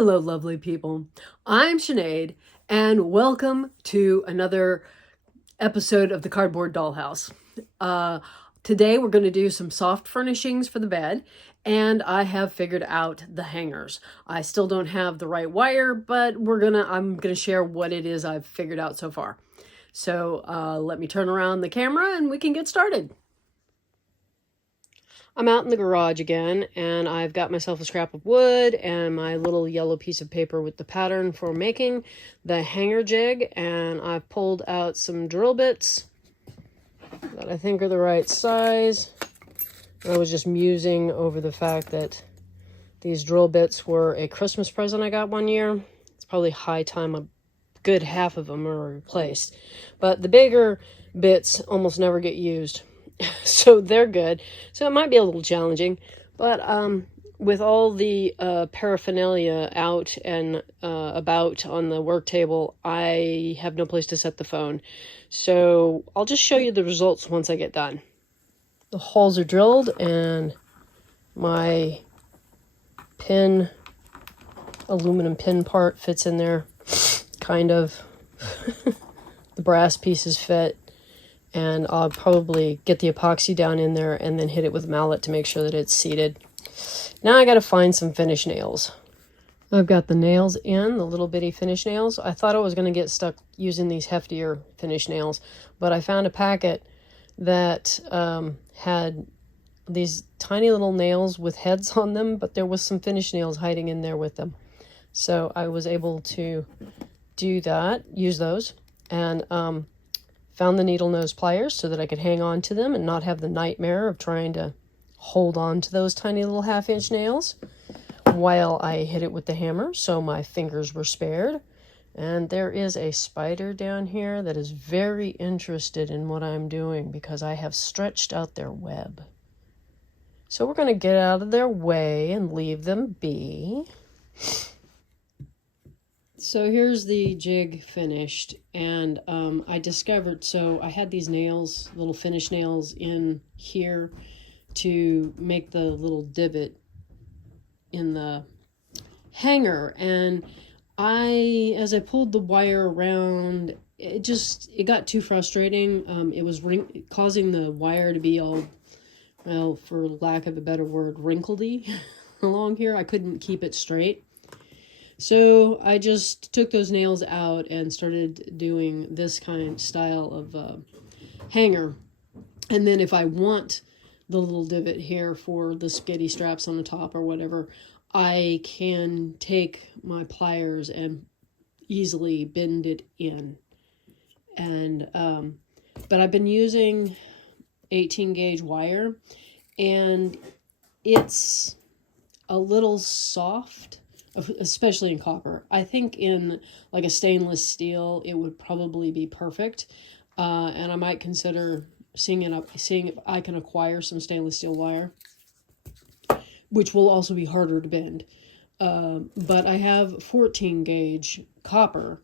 Hello, lovely people. I'm Sinead, and welcome to another episode of the Cardboard Dollhouse. Today we're going to do some soft furnishings for the bed, and I have figured out the hangers. I still don't have the right wire, but I'm gonna share what it is I've figured out so far. So let me turn around the camera and we can get started. I'm out in the garage again, and I've got myself a scrap of wood and my little yellow piece of paper with the pattern for making the hanger jig, and I've pulled out some drill bits that I think are the right size. I was just musing over the fact that these drill bits were a Christmas present I got one year. It's probably high time a good half of them are replaced. But the bigger bits almost never get used. So they're good. So it might be a little challenging, but with all the paraphernalia out and about on the work table, I have no place to set the phone. So I'll just show you the results once I get done. The holes are drilled and my aluminum pin part fits in there, kind of. The brass pieces fit. And I'll probably get the epoxy down in there and then hit it with a mallet to make sure that it's seated. Now I got to find some finish nails. I've got the nails in, the little bitty finish nails. I thought I was going to get stuck using these heftier finish nails, but I found a packet that had these tiny little nails with heads on them, but there was some finish nails hiding in there with them. So I was able to do that, use those, and found the needle nose pliers so that I could hang on to them and not have the nightmare of trying to hold on to those tiny little half-inch nails while I hit it with the hammer, so my fingers were spared. And there is a spider down here that is very interested in what I'm doing because I have stretched out their web. So we're going to get out of their way and leave them be. So here's the jig finished, and I discovered, so I had these nails, little finish nails in here to make the little divot in the hanger, and as I pulled the wire around, it got too frustrating. It was causing the wire to be all, well, for lack of a better word, wrinkledy along here. I couldn't keep it straight. So I just took those nails out and started doing this style of hanger. And then if I want the little divot here for the spaghetti straps on the top or whatever, I can take my pliers and easily bend it in. And but I've been using 18 gauge wire, and it's a little soft, especially in copper. I think in like a stainless steel, it would probably be perfect. And I might consider seeing if I can acquire some stainless steel wire, which will also be harder to bend. But I have 14 gauge copper,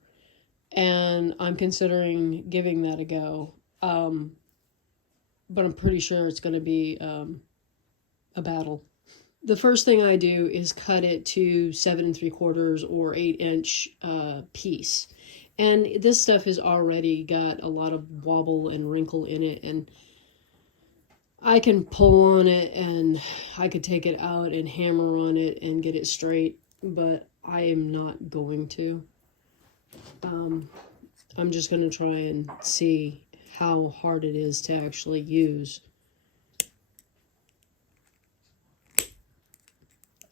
and I'm considering giving that a go. But I'm pretty sure it's going to be a battle. The first thing I do is cut it to 7 3/4 or 8-inch piece. And this stuff has already got a lot of wobble and wrinkle in it, and I can pull on it and I could take it out and hammer on it and get it straight, but I am not going to. I'm just going to try and see how hard it is to actually use.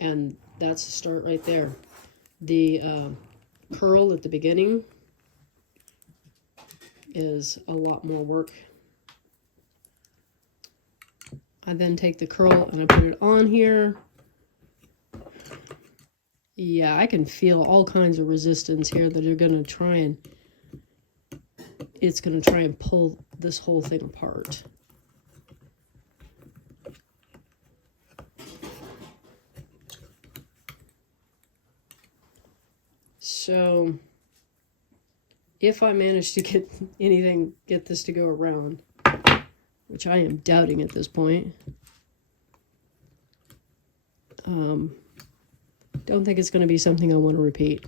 And that's the start right there. The curl at the beginning is a lot more work. I then take the curl and I put it on here. Yeah, I can feel all kinds of resistance here that are going to try and, it's going to try and pull this whole thing apart. So if I manage to get this to go around, which I am doubting at this point, Don't think it's going to be something I want to repeat.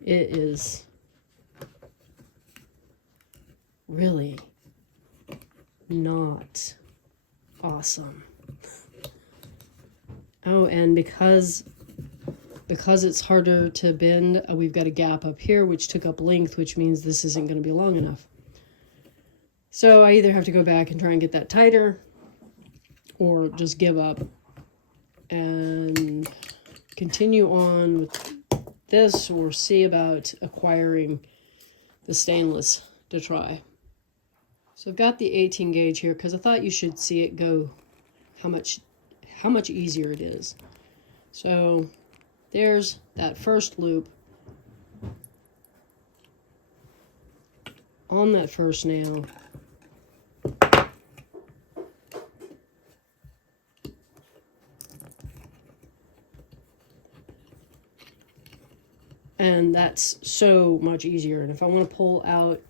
It is really not awesome. Oh, and because it's harder to bend, we've got a gap up here which took up length, which means this isn't going to be long enough. So I either have to go back and try and get that tighter, or just give up and continue on with this, or see about acquiring the stainless to try. So I've got the 18 gauge here because I thought you should see it go, how much easier it is. So there's that first loop on that first nail. And that's so much easier. And if I want to pull out,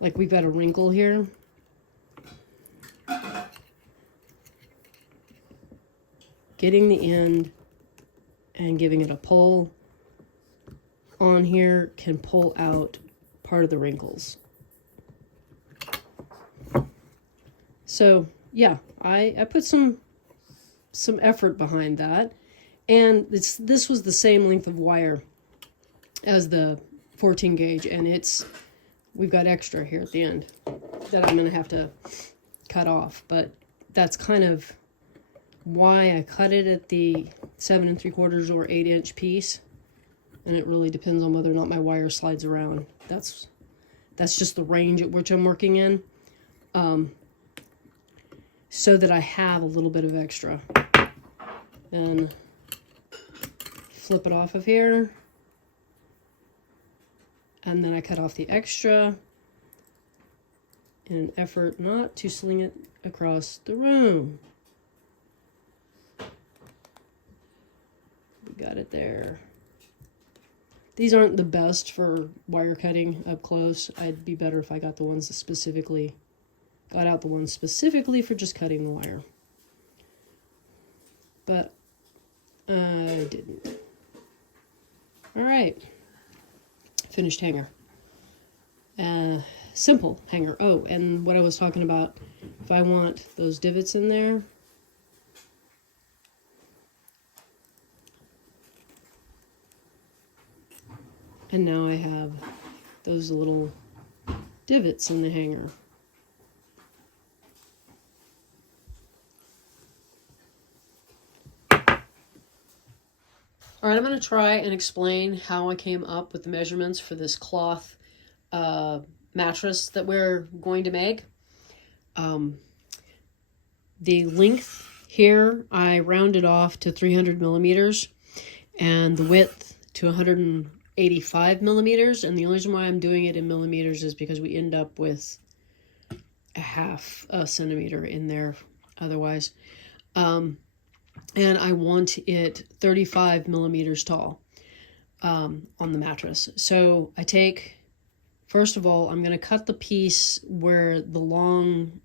like we've got a wrinkle here, getting the end and giving it a pull on here can pull out part of the wrinkles. So yeah, I put some effort behind that, and this was the same length of wire as the 14 gauge, and we've got extra here at the end that I'm gonna have to cut off, but that's kind of why I cut it at the 7 3/4 or 8-inch piece, and it really depends on whether or not my wire slides around. That's just the range at which I'm working in, so that I have a little bit of extra. Then flip it off of here, and then I cut off the extra in an effort not to sling it across the room. We got it there. These aren't the best for wire cutting up close. I'd be better if I got out the ones specifically for just cutting the wire. But I didn't. All right. Finished hanger. Simple hanger. Oh, and what I was talking about, if I want those divots in there, and now I have those little divots in the hanger. All right, I'm going to try and explain how I came up with the measurements for this cloth mattress that we're going to make. The length here, I rounded off to 300 millimeters, and the width to 185 millimeters. And the only reason why I'm doing it in millimeters is because we end up with a half a centimeter in there otherwise. And I want it 35 millimeters tall on the mattress. So I take, first of all, I'm going to cut the piece where the long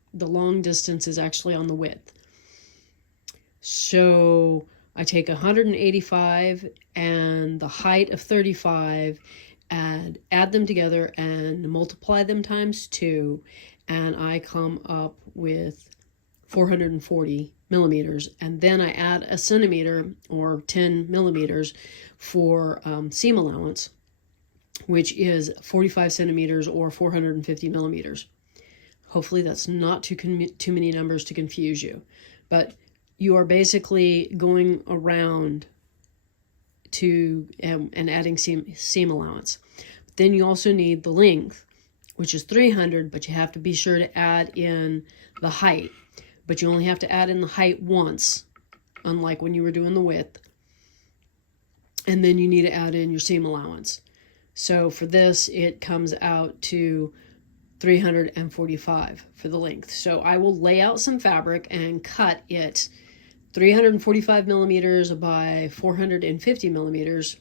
distance is actually on the width. So I take 185 and the height of 35 and add them together and multiply them times 2, and I come up with 440 millimeters, and then I add a centimeter or 10 millimeters for seam allowance, which is 45 centimeters or 450 millimeters. Hopefully that's not too many numbers to confuse you, but you are basically going around to and adding seam allowance. Then you also need the length, which is 300, but you have to be sure to add in the height. But you only have to add in the height once, unlike when you were doing the width. And then you need to add in your seam allowance. So for this, it comes out to 345 for the length. So I will lay out some fabric and cut it 345 millimeters by 450 millimeters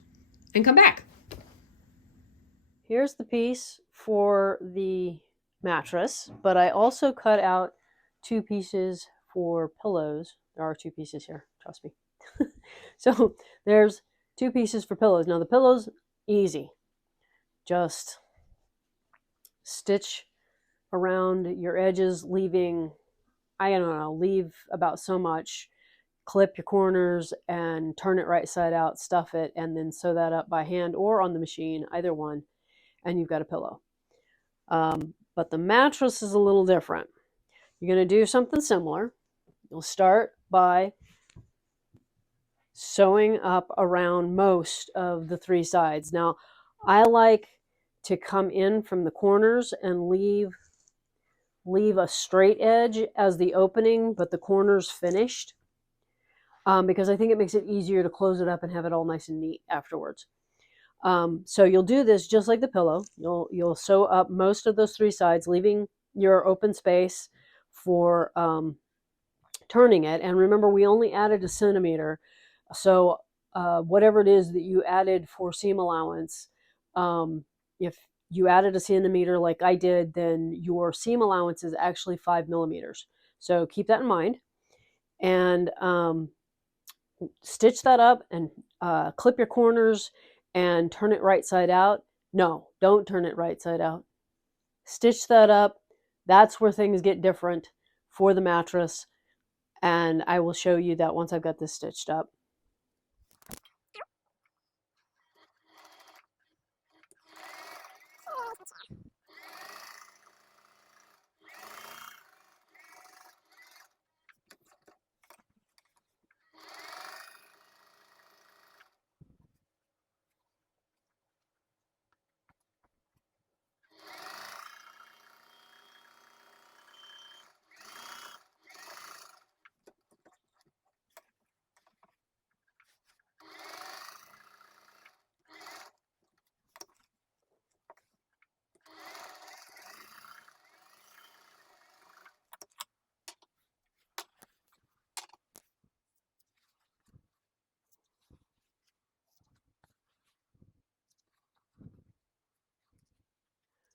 and come back. Here's the piece for the mattress, but I also cut out 2 pieces for pillows. There are 2 pieces here, trust me. So there's 2 pieces for pillows. Now the pillows, easy. Just stitch around your edges, leaving, I don't know, leave about so much, clip your corners and turn it right side out, stuff it, and then sew that up by hand or on the machine, either one, and you've got a pillow. But the mattress is a little different. You're going to do something similar. You'll start by sewing up around most of the 3 sides. Now, I like to come in from the corners and leave a straight edge as the opening, but the corners finished, because I think it makes it easier to close it up and have it all nice and neat afterwards. So you'll do this just like the pillow. You'll sew up most of those 3 sides, leaving your open space for turning it. And remember, we only added 1 centimeter. So whatever it is that you added for seam allowance, if you added 1 centimeter like I did, then your seam allowance is actually 5 millimeters. So keep that in mind. And stitch that up and clip your corners and turn it right side out. No, don't turn it right side out. Stitch that up. That's where things get different for the mattress. And I will show you that once I've got this stitched up.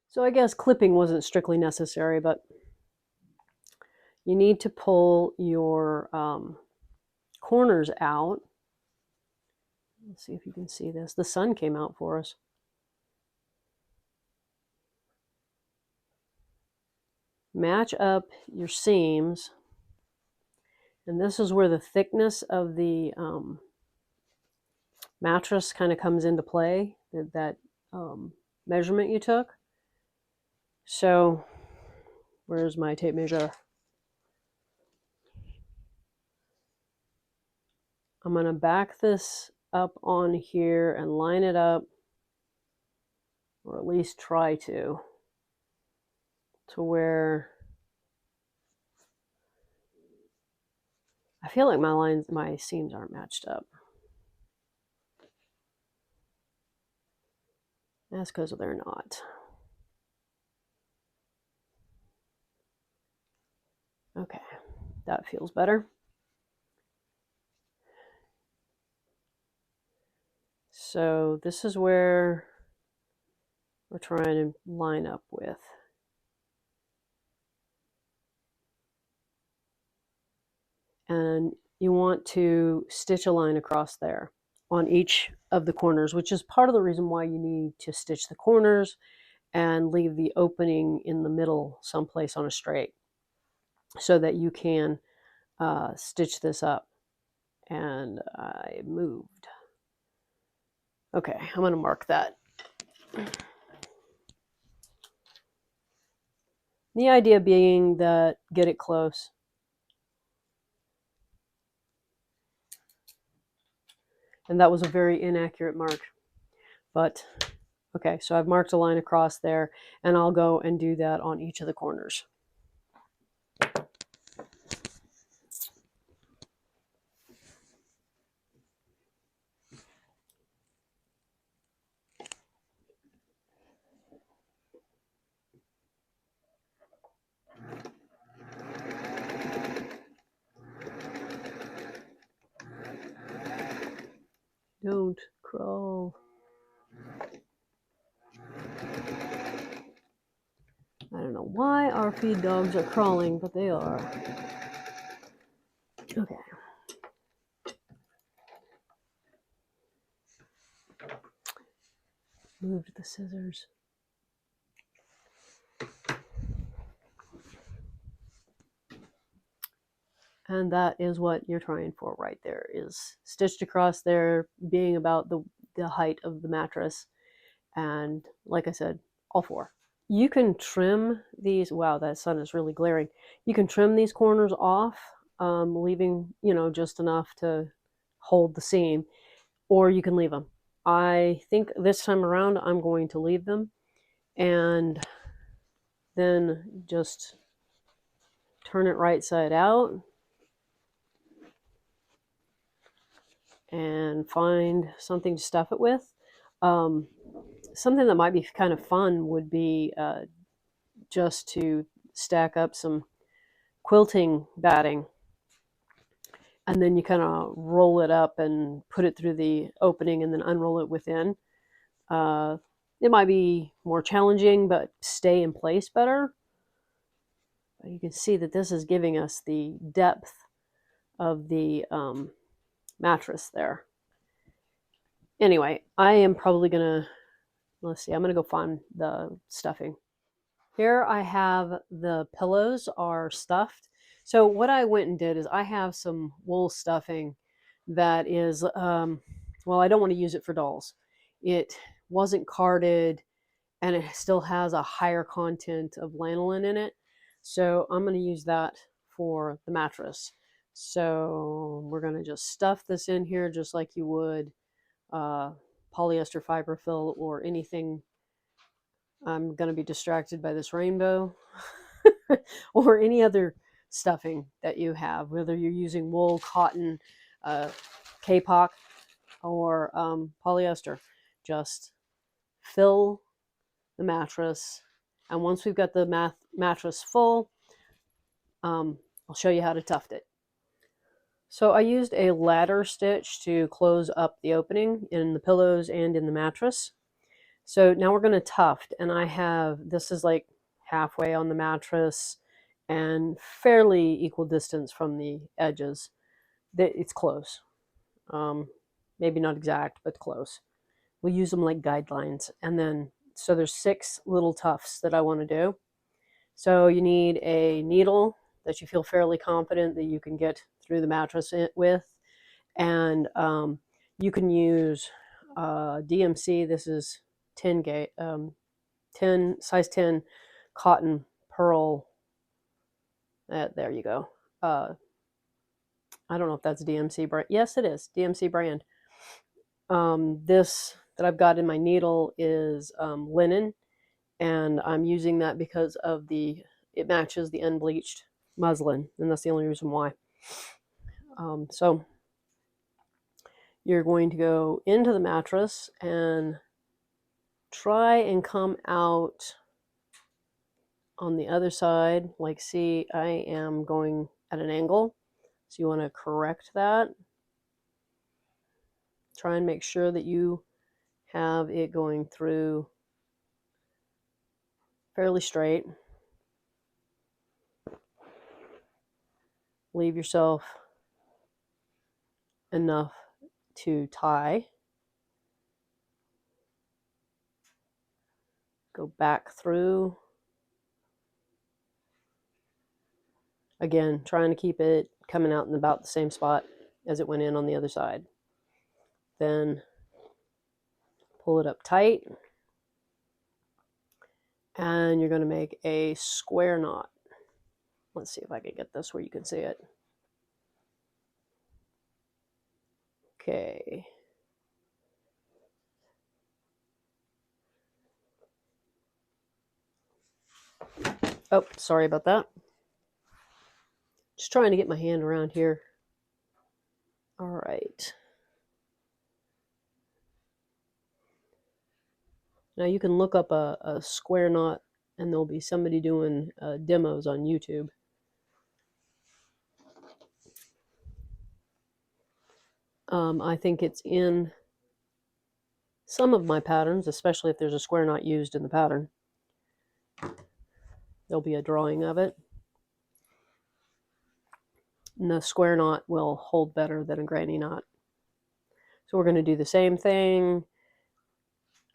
So I guess clipping wasn't strictly necessary, but you need to pull your corners out. Let's see if you can see this. The sun came out for us. Match up your seams. And this is where the thickness of the mattress kind of comes into play, that measurement you took. So where's my tape measure? I'm going to back this up on here and line it up, or at least try to where I feel like my seams aren't matched up. That's because they're not. Okay, that feels better. So this is where we're trying to line up with. And you want to stitch a line across there on each of the corners, which is part of the reason why you need to stitch the corners and leave the opening in the middle someplace on a straight, so that you can stitch this up. And I moved. Okay, I'm going to mark that. The idea being that get it close. And that was a very inaccurate mark. But, okay, so I've marked a line across there, and I'll go and do that on each of the corners. Don't crawl. I don't know why our feed dogs are crawling, but they are. Okay. moved the scissors. And that is what you're trying for right there, is stitched across there, being about the height of the mattress. And like I said, all four. You can trim these. Wow, that sun is really glaring. You can trim these corners off, leaving, just enough to hold the seam, or you can leave them. I think this time around I'm going to leave them, and then just turn it right side out and find something to stuff it with. Something that might be kind of fun would be just to stack up some quilting batting, and then you kind of roll it up and put it through the opening and then unroll it within. It might be more challenging, but stay in place better. You can see that this is giving us the depth of the mattress there. Anyway, I am probably gonna, let's see, I'm gonna go find the stuffing. Here I have the pillows are stuffed. So what I went and did is I have some wool stuffing that is, well, I don't want to use it for dolls. It wasn't carded and it still has a higher content of lanolin in it. So I'm going to use that for the mattress. So we're going to just stuff this in here just like you would polyester fiberfill or anything. I'm going to be distracted by this rainbow or any other stuffing that you have, whether you're using wool, cotton, Kapok, or polyester. Just fill the mattress, and once we've got the mattress full, I'll show you how to tuft it. So I used a ladder stitch to close up the opening in the pillows and in the mattress. So now we're going to tuft, and this is like halfway on the mattress and fairly equal distance from the edges. It's close. Maybe not exact, but close. We'll use them like guidelines. And then, so there's 6 little tufts that I want to do. So you need a needle that you feel fairly confident that you can get through the mattress with. And you can use DMC. This is 10 size 10 cotton pearl. There you go. I don't know if that's DMC brand. Yes, it is DMC brand. This that I've got in my needle is linen, and I'm using that because of it matches the unbleached muslin, and that's the only reason why. So you're going to go into the mattress and try and come out on the other side. Like, see, I am going at an angle, so you want to correct that. Try and make sure that you have it going through fairly straight. Leave yourself enough to tie. Go back through. Again, trying to keep it coming out in about the same spot as it went in on the other side. Then pull it up tight. And you're going to make a square knot. Let's see if I can get this where you can see it. Okay. Oh, sorry about that. Just trying to get my hand around here. All right. Now you can look up a square knot, and there'll be somebody doing demos on YouTube. I think it's in some of my patterns, especially if there's a square knot used in the pattern. There'll be a drawing of it. And the square knot will hold better than a granny knot. So we're going to do the same thing.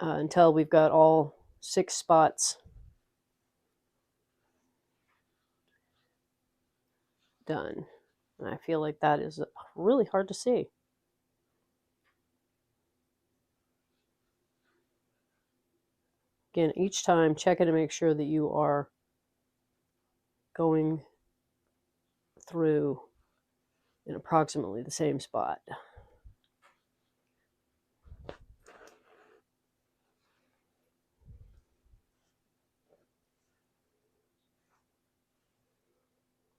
until we've got all 6 spots done. And I feel like that is really hard to see. Again, each time checking to make sure that you are going through in approximately the same spot.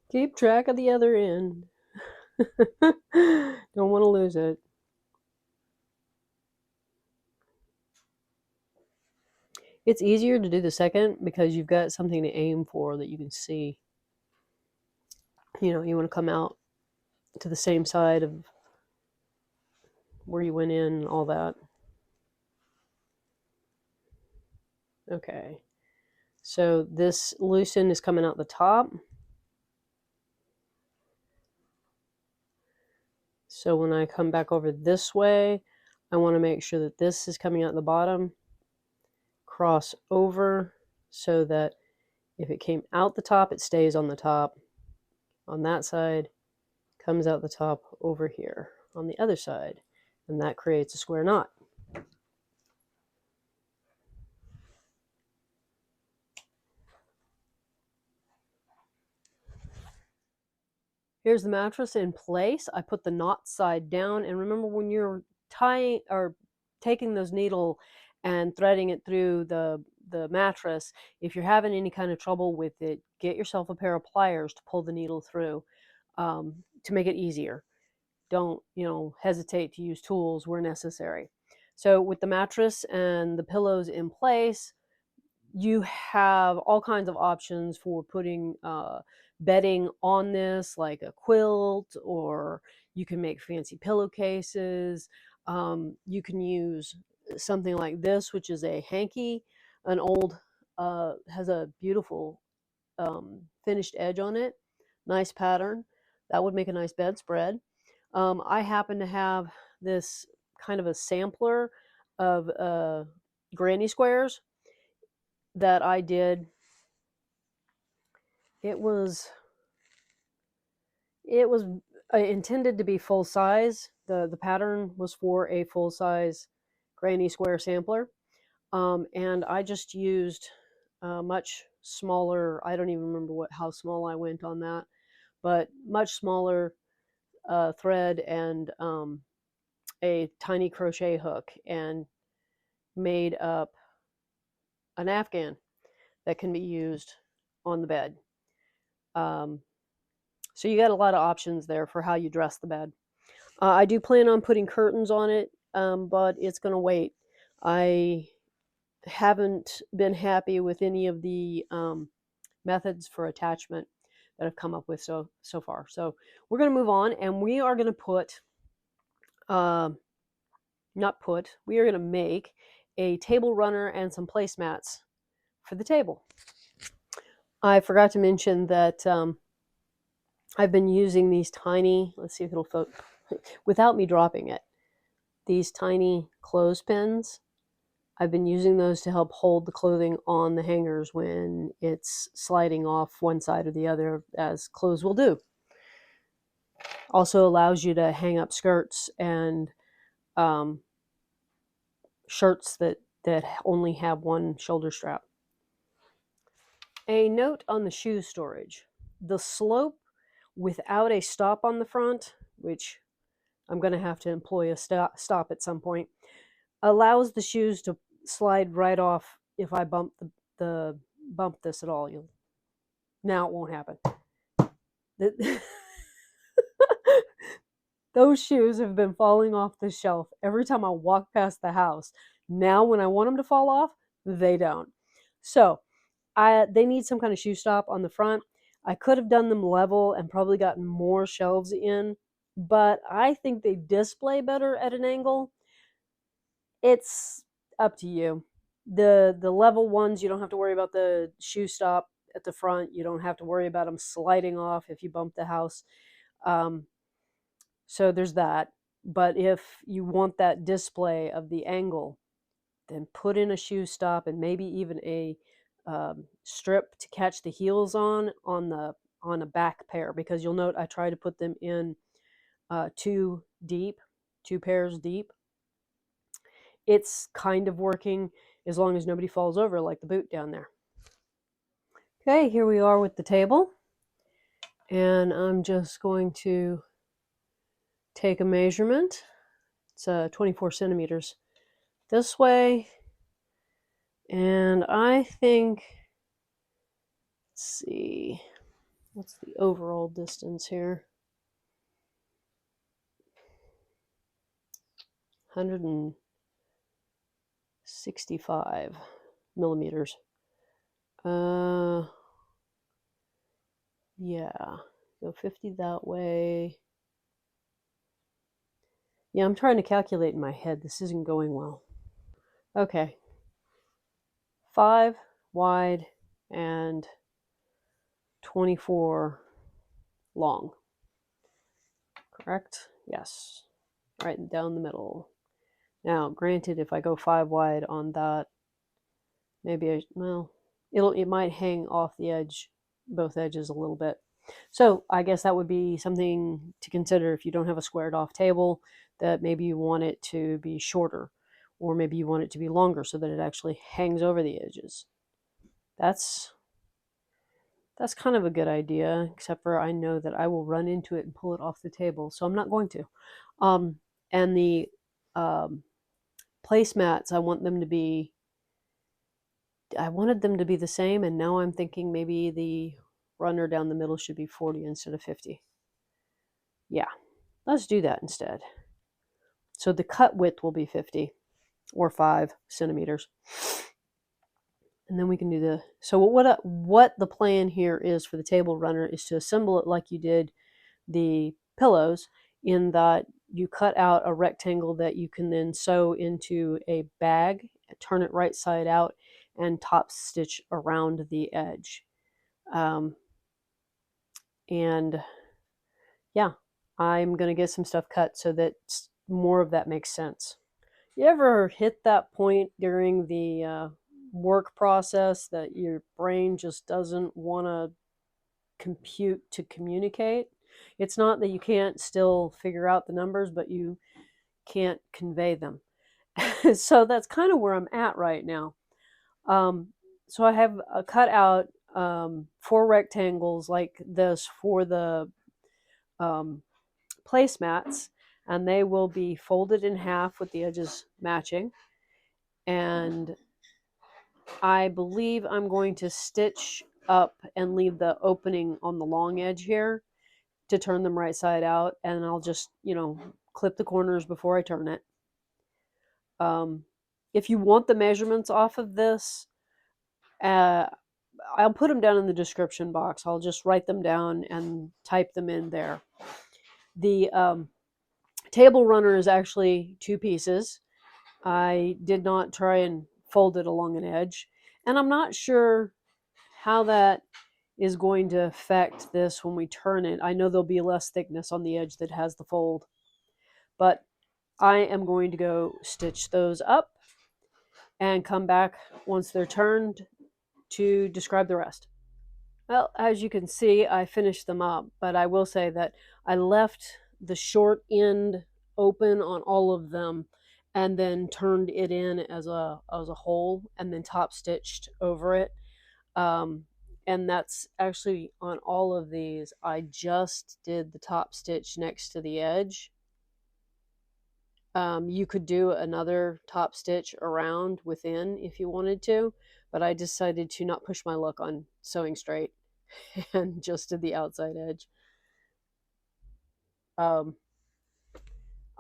Keep track of the other end. Don't want to lose it. It's easier to do the second because you've got something to aim for that you can see. You know, you want to come out to the same side of where you went in and all that. Okay. So this loose end is coming out the top. So when I come back over this way, I want to make sure that this is coming out the bottom. Cross over so that if it came out the top, it stays on the top. On that side, comes out the top over here on the other side. And that creates a square knot. Here's the mattress in place. I put the knot side down, and remember when you're tying or taking those needle and threading it through the mattress, if you're having any kind of trouble with it, get yourself a pair of pliers to pull the needle through to make it easier. Don't, hesitate to use tools where necessary. So with the mattress and the pillows in place, you have all kinds of options for putting bedding on this, like a quilt, or you can make fancy pillowcases. You can use something like this, which is a hanky, an old, has a beautiful finished edge on it, nice pattern. That would make a nice bedspread. I happen to have this kind of a sampler of granny squares that I did. It was intended to be full size. The pattern was for a full size granny square sampler, and I just used much smaller. I don't even remember how small I went on that, but much smaller thread and a tiny crochet hook, and made up an afghan that can be used on the bed. So you got a lot of options there for how you dress the bed. I do plan on putting curtains on it, but it's going to wait. I haven't been happy with any of the methods for attachment that I've come up with so far. So we're going to move on, and we are going to put, we are going to make a table runner and some placemats for the table. I forgot to mention that I've been using these tiny, let's see if it'll focus, without me dropping it, these tiny clothespins. I've been using those to help hold the clothing on the hangers when it's sliding off one side or the other, as clothes will do. Also allows you to hang up skirts and shirts that only have one shoulder strap. A note on the shoe storage. The slope without a stop on the front, which I'm going to have to employ a stop at some point, allows the shoes to slide right off if I bump this at all. Now it won't happen. Those shoes have been falling off the shelf every time I walk past the house. Now when I want them to fall off, they don't. So they need some kind of shoe stop on the front. I could have done them level and probably gotten more shelves in, but I think they display better at an angle. It's up to you. The level ones, you don't have to worry about the shoe stop at the front. You don't have to worry about them sliding off if you bump the house. So there's that. But if you want that display of the angle, then put in a shoe stop and maybe even a strip to catch the heels on a back pair, because you'll note I try to put them in two pairs deep. It's kind of working as long as nobody falls over like the boot down there. Okay, here we are with the table, and I'm just going to take a measurement. It's 24 centimeters this way, and I think, let's see, what's the overall distance here? 165 millimeters. Yeah, go 50 that way. Yeah, I'm trying to calculate in my head. This isn't going well. Okay. 5 wide and 24 long. Correct? Yes. Right down the middle. Now, granted, if I go 5 wide on that, maybe it might hang off the edge, both edges a little bit. So I guess that would be something to consider if you don't have a squared off table, that maybe you want it to be shorter, or maybe you want it to be longer so that it actually hangs over the edges. That's kind of a good idea, except for I know that I will run into it and pull it off the table, so I'm not going to. And the placemats, I wanted them to be the same, and now I'm thinking maybe the runner down the middle should be 40 instead of 50. Yeah, let's do that instead. So the cut width will be 50 or 5 centimeters. And then we can do so what the plan here is for the table runner is to assemble it like you did the pillows, in that you cut out a rectangle that you can then sew into a bag, turn it right side out, and top stitch around the edge. And yeah, I'm going to get some stuff cut so that more of that makes sense. You ever hit that point during the work process that your brain just doesn't want to compute to communicate? It's not that you can't still figure out the numbers, but you can't convey them. So that's kind of where I'm at right now. So I have cut out 4 rectangles like this for the placemats, and they will be folded in half with the edges matching. And I believe I'm going to stitch up and leave the opening on the long edge here to turn them right side out, and I'll just, clip the corners before I turn it. If you want the measurements off of this, I'll put them down in the description box. I'll just write them down and type them in there. The table runner is actually 2 pieces. I did not try and fold it along an edge, and I'm not sure how that is going to affect this when we turn it. I know there'll be less thickness on the edge that has the fold, but I am going to go stitch those up and come back once they're turned to describe the rest. Well, as you can see, I finished them up, but I will say that I left the short end open on all of them and then turned it in as a hole and then top stitched over it. And that's actually on all of these. I just did the top stitch next to the edge. You could do another top stitch around within if you wanted to, but I decided to not push my luck on sewing straight and just did the outside edge.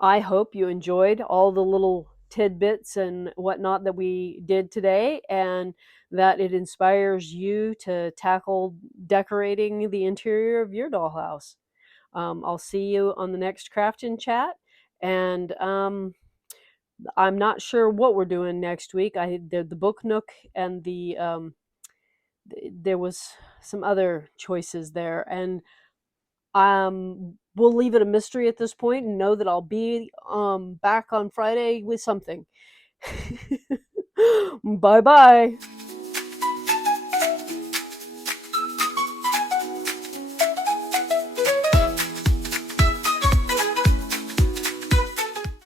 I hope you enjoyed all the little tidbits and whatnot that we did today, and that it inspires you to tackle decorating the interior of your dollhouse. I'll see you on the next Craft and Chat, and I'm not sure what we're doing next week. The Book Nook and there was some other choices there, and we'll leave it a mystery at this point and know that I'll be back on Friday with something. Bye bye.